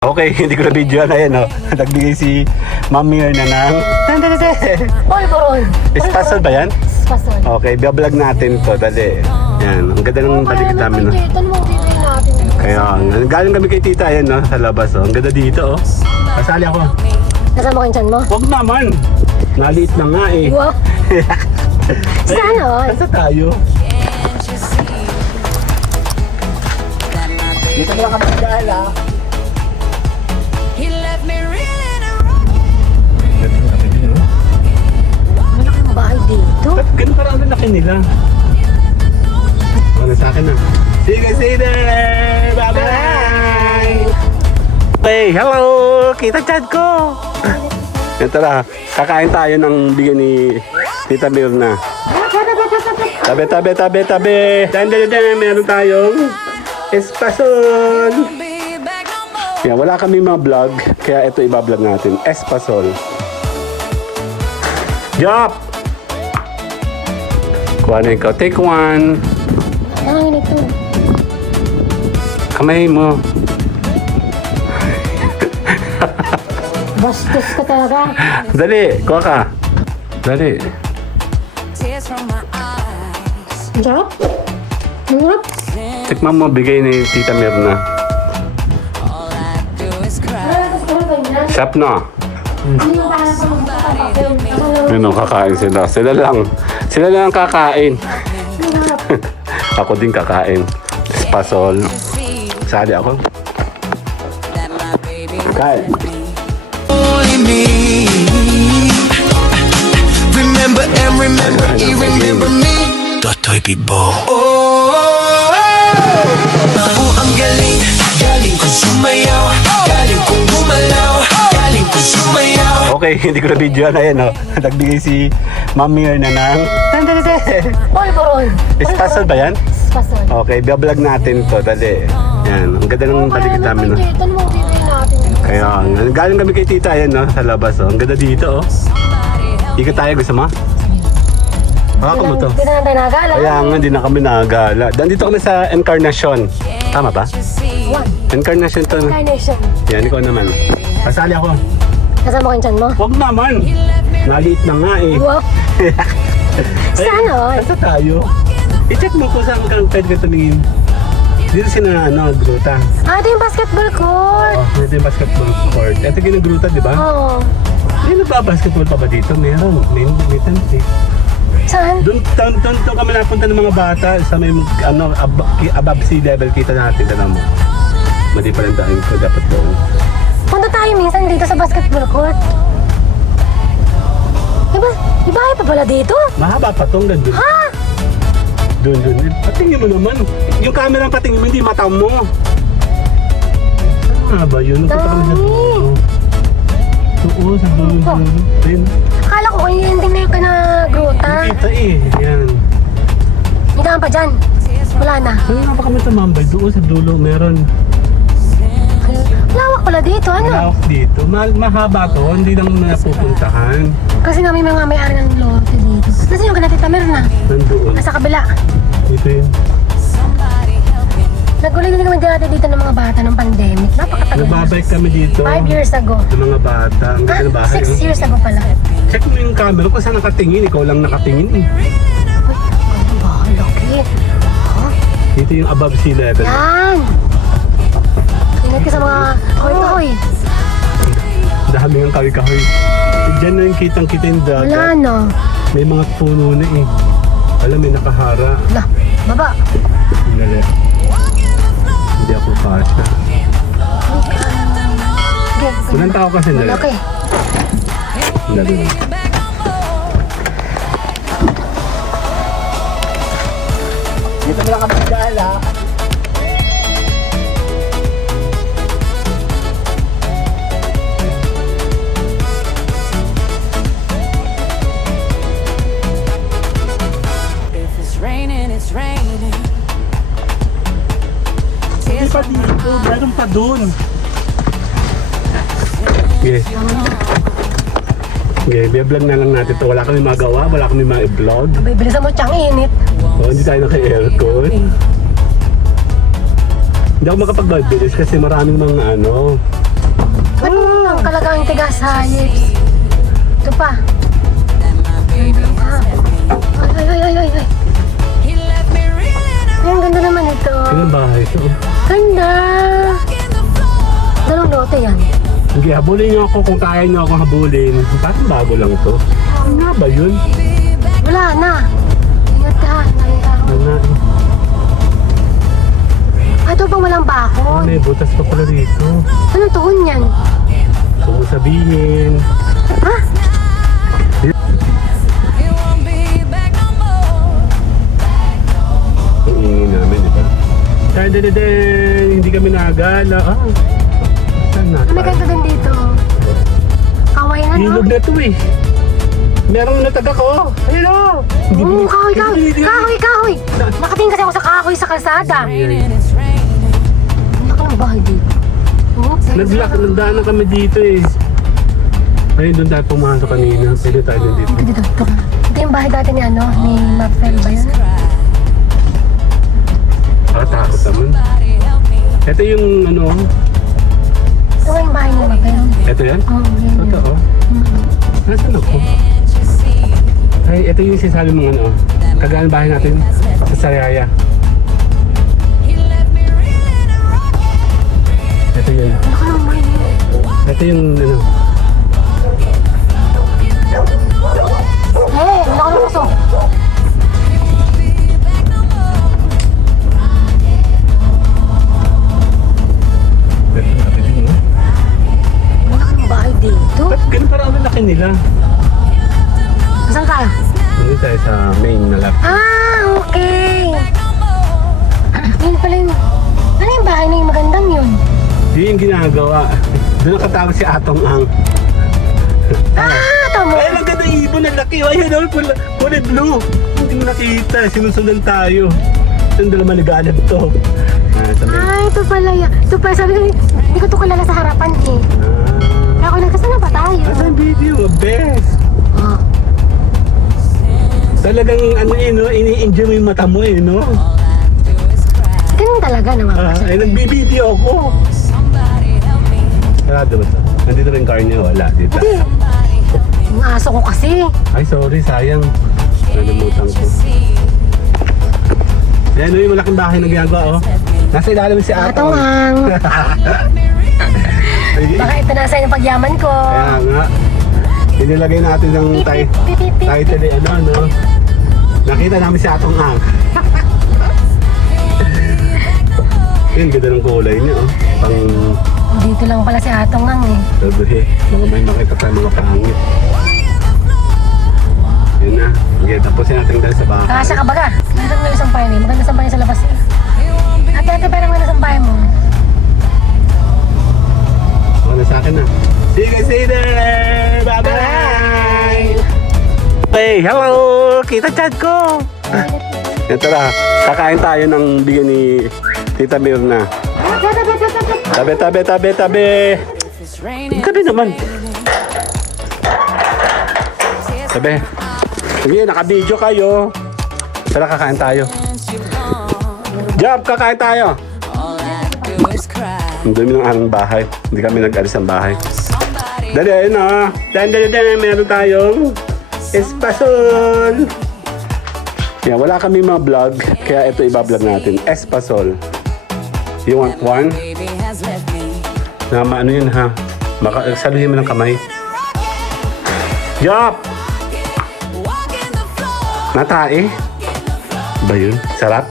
Okay, hindi ko na video na yan, no? Nagbigay si Mami na ng... Oy, Boron! Espasol ba yan? Espasol. Okay, biblog natin to, dali. Yan, ang ganda ng paligid namin, no? Ito mo, bibili natin. Kaya, galing kami kay tita, yan, no? Sa labas, oh. Ang ganda dito, oh. Kasali ako. Nasama ko yung tiyan mo? Huwag naman! Naliit na nga, eh. Wow! Saan all? Kasa tayo. Dito na kami gala. Malaki ang bahay dito. Ba't ganun parang ang laki nila? Ano sa akin na? Sige, bye-bye! Okay, hello! Kita chat ko! Ito na, kakain tayo ng bigyan ni Tita Mirna. Tabi! Dan, meron tayong espasol! Yan, wala kami mga vlog, kaya ito ibablog natin. Espasol. Jop! Kuha na ikaw. Take one. Ang ito. Kamay mo. Bastos ka talaga. Dali, kuha ka. Dali. Sarap? Sarap? Tikman mo, bigay ni Tita Mirna. Sarap na. Yun o, kakain sila. Sila lang ang kakain. Ako din kakain. Espasol. Sali ako. Kain. Remember you remember me. Totoy Bibo. Ang galing kong sumayaw, galing kong gumalaw, galing kong sumayaw. Okay, hindi ko na video na yan, no? Nagbigay si Mami na ng... Oy, Boron! Espasol ba yan? Espasol. Okay, biblog natin to, dali. Yan, ang ganda ng paligid namin, no? Ito mo, bibili natin. Kaya, galing kami kay tita, yan, no? Sa labas, oh. Ang ganda dito, oh. Ikot tayo, gusto mo? Baka mo to. Hindi na tayo nagala. Kaya nga, hindi na kami nagala. Nandito kami sa Encarnacion. Tama ba? Encarnacion to. Carnation. Yan, ikaw naman. Kasali ako. Nasama ko yung tiyan mo? Huwag naman. Naliit na nga, eh. Wow! Saan all? Kasa tayo. I-check mo kung saan kang pwede ka tumingin. Dito sila, gruta. Ah, ito yung basketball court. Oh, ito yung basketball court. Ito yung gruta, di ba? Oo. May nagbabasketball pa ba dito? Meron. May tent, eh. Saan? Doon kami napunta ng mga bata sa may above sea level kita natin, tanong mo. Mali pa rin dahil ko dapat doon. Punta tayo minsan dito sa basketball court. Di ba pa pala dito? Mahaba pa tong doon. Ha? Doon. Patingin mo naman. Yung camera ang patingin mo, hindi mata mo. Ano ba yun? Dami. Oo, sa dulo. Ayun. Akala ko yung ending na yung gruta. Kita eh. Yan. Hindi naman pa dyan. Wala na. Ano nga ba kami tumambay? Doon sa dulo meron. Lawak pala dito, ano? Malawak dito. Mahaba to, hindi lang napupuntahan. Kasi nga may mga may-ari ng lote dito. Nasaan yung kanatita meron na? Nandoon. Nasa kabila. Ito yun. Naguloy din kami dati dito ng mga bata ng pandemic. Napakatagal. Nagbabike kami dito. 5 years ago. Ng mga bata. Ang ganda ng bahay. 6 years ago pala. Check mo yung camera kung saan nakatingin. Ikaw lang nakatingin eh. Ano ba? Laki. Dito yung above sea level. Yan! Ingat ka sa mga kahoy-kahoy. Dami ng kahoy-kahoy. Diyan na yung kitang-kita yung Wala dagat. no. May mga puno na eh. Alam, may nakahara. Wala. Baba. Lala. Hindi ako kasha. Walang tao kasi nila. Malaki. Lala. Dito na lang kami gala. It's raining. Hindi pa dito, meron pa dun. Okay. Okay, i-vlog na lang natin ito. Wala kami magawa, wala kami ma-vlog. Abay, bilisan mo tiyang init. Hindi tayo naka-aircon. Hindi ako makapag-bilis kasi maraming mga hayes. Ito pa. Ay, ay, ay, ay, ay. Ay, ang ganda naman ito. Anong bahay ito? Ganda. Dalawang lote yan. Sige, habulin niyo ako kung kaya niyo ako habulin. Bakit bago lang ito? Ano nga ba yun? Wala na. Ingat ka. Ingat ka. Ano na? Ah, ito pang walang Oh, bakod. may butas pa pala dito. Anong tuhon yan? Kung mo sabihin. Ha? Ang ingin namin, di ba? Dahil hindi kami nagala. Ah, saan na? Ano may ganda din dito? Kaway na, no? Ilog na ito eh. Merong natagak ko. Ayun o. Oo, kahoy, kahoy. Kahoy, kahoy. Nakatingin kasi ako sa kahoy sa kalsada. Ang laki ng bahay dito. Oh, Nagdaan na kami dito eh. Ayun, doon tayo pumasok kanina. Pwede tayo doon dito. dito, dito. Ito yung bahay dati ni ano, ni Mapel ba yun? Takot naman. Ito yung ano. Ito nga yung bahay ni Mapel. Ito yan? Oo, yan. Totoo. Nasaan ako? Ay, ito yung sinasabi mong ano. Kagaan bahay natin sa Sariaya. Ito yun. Ano ka ng bahay niyo? Ito yung ano. Eh, ano ka ng puso? Ito yung laki din, no? Ano ka ng bahay dito? Ba't ganun parang ang laki nila? Saan tayo? Hindi tayo sa main na lap. Ah, okay. Yun pala yung... Ano yung bahay na yung magandang yun? Yun yung ginagawa. Doon nakatago si Atong Ang. Ah, tamo. Ay, ang ganda ng ibon. Ang laki. Ayun, oh, kulay blue. Hindi mo nakita. Sinusundan tayo. Ito yung dalaman nag-aanap to. Sa main. Ay, ito pala yan. Ito pala, sabi ko, hindi ko ito kilala sa harapan eh. Kaya ako nagkasana pa tayo. Asan video? Best. Ah. Talagang ano eh, no? Ini-enjoy mo yung mata mo eh, no? Ganun talaga naman. Ay, nagbibideo ako. Sarado ba ito? Nandito rin car niya, wala dito. Hindi. Yung aso ko kasi. Ay, sorry, sayang. Nalimutan ko. Yan, yung malaking bahay na ginagawa, oh. Nasa ilalim si Atong Atong. ang. Baka ito nasa yung pagyaman ko. Kaya nga. Inilagay natin ng title eh, ano, no? Nakita namin si Atong Ang. Yan, ganda ng kulay niya, oh. Pang... Dito lang pala si Atong ang eh. Sabi, mga may makita tayo mga pangit. Yun na. Okay, tapusin natin dahil sa bahay. Kasya ka baga. Meron na isang payan eh. Maganda sampayan sa labas eh. Ate, parang maganda sampayan mo. Okay, sa akin na. See you guys later! Bye-bye! Hey, hello! Kita chat ko! Ito na, kakain tayo ng bigyan ni Tita Mirna. Tabi, tabi, tabi, tabi! Tabi naman! Tabi! Sige, naka-video kayo. Tara, kakain tayo. Job, kakain tayo! Ang dami ng aming bahay. Hindi kami nag-alis ng bahay. Dali, ayun na. Dali, meron tayong espasol. Yeah, wala kami mga vlog, kaya ito iba-vlog natin. Espasol. You want one? Na ano yun ha? Saluhin mo ng kamay. Yup! Natae? Ba yun? Sarap?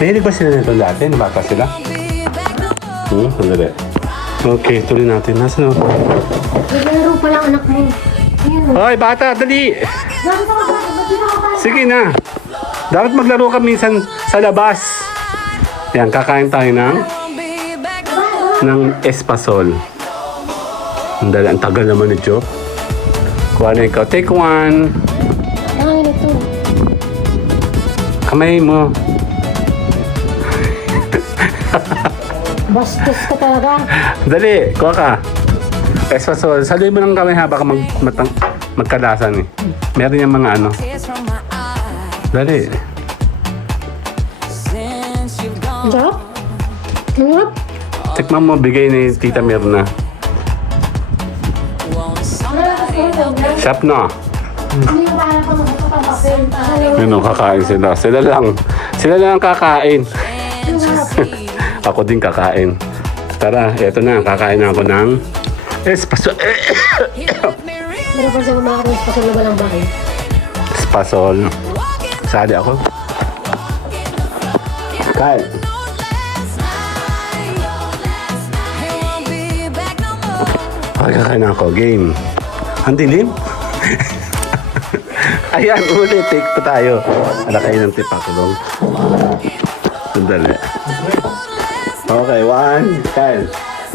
Mahilig ba sila nito dati? Nabata sila? Sandali. Okay, tuloy natin. Nasaan ako? Naglaro pa lang anak mo. Ayun o. Hoy, bata, dali! Sige na. Dapat maglaro ka minsan sa labas. Yan, kakain tayo ng espasol. Dali, ang tagal naman ni Joe. Kuha na ikaw. Take one. Ay, ito. Kamay mo. Bastos ka talaga. Dali, kuha ka. Espasol. Saluhin mo ng kamay ha, baka magkalasan eh. Meron yung mga ano. Dali. Sarap? Sarap? Tikman mo, bigay ni Tita Mirna. Shop na. Hindi yung bahala pa magpapapapin. Yun o, kakain sila. Sila lang kakain. Ako din kakain. Tara, eto na. Kakain na ako ng espasol. Meron pa siya kumakaroon sa na walang bahay. Espasol. Sali ako. Kain. Kakain na ako. Game. Ang dilim. Ayan, ulit. Take pa tayo. Alakay ng tipakulong. Sandali. Okay, 1, 2.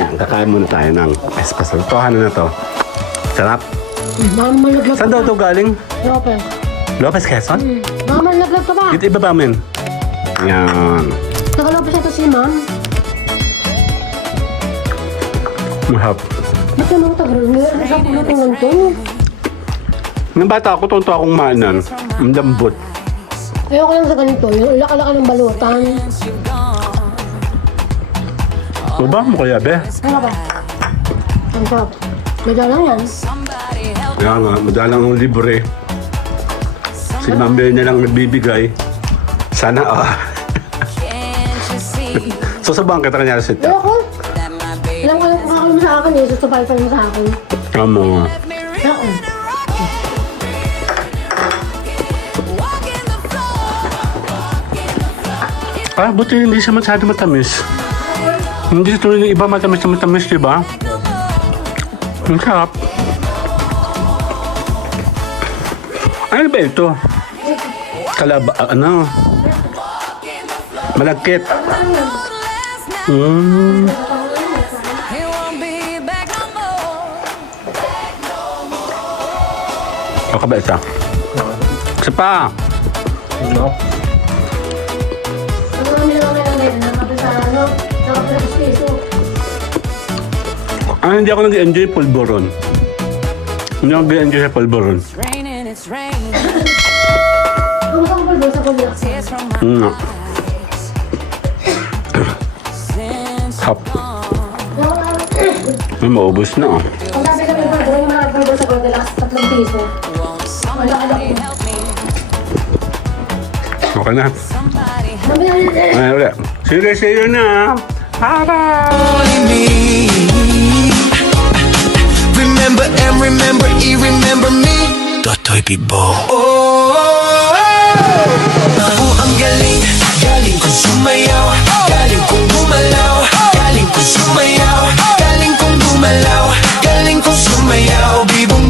Yan, kakain muna tayo ng espasol. Ito, ano na to? Sarap. Baka malaglag Saan daw ito galing? Lopez. Lopez Quezon? Baka malaglag ka ba? Dito iba ba, men? Yan. Naka-Lopez ito si ma'am. Mahap. Ba't ka nang tagal? Ano sa pulutungan to? Nung bata ako, tunto akong maanan. Ang lambot. Ayoko lang sa ganito. Yung laka-laka ng balutan. Baba mo kaya, be? Ano ba? Ang sarap. Medyo lang yan. Kaya nga, madalang ang libre. Si Ma'am Bea na lang nagbibigay. Sana, Susubukan kita kanya sa ito. Ayoko. Alam ko yung kakal mo sa akin eh. Susupay-pay mo sa akin. Tama nga. Ayoko. Buti hindi siya masyado matamis. Hindi tulad ng iba matamis na matamis, di ba? Ang sarap. Ano ba ito? Ano? Malagkit. Baka ba isa? Isa pa. Ano kami lang ngayon? Nakapit sa ano? Nakapit sa piso. Hindi ako nag-enjoy pulboron. Hindi ako nag-enjoy sa pulboron. Ang kampal ba sa pulboron? Hap. Ay, maubos na. Ang sabi kami ba, yung mga pulboron sa pulboron, 3 piso. Wala ka lang. Okay na. Sabi na yun eh. Ay, ulit. See you na. Bye-bye. Only me. Remember and remember, remember me. Totoy Bibo. Oh, ang galing, galing kong sumayaw, galing kong gumalaw, galing kong sumayaw, galing kong gumalaw, galing kong sumayaw, bibong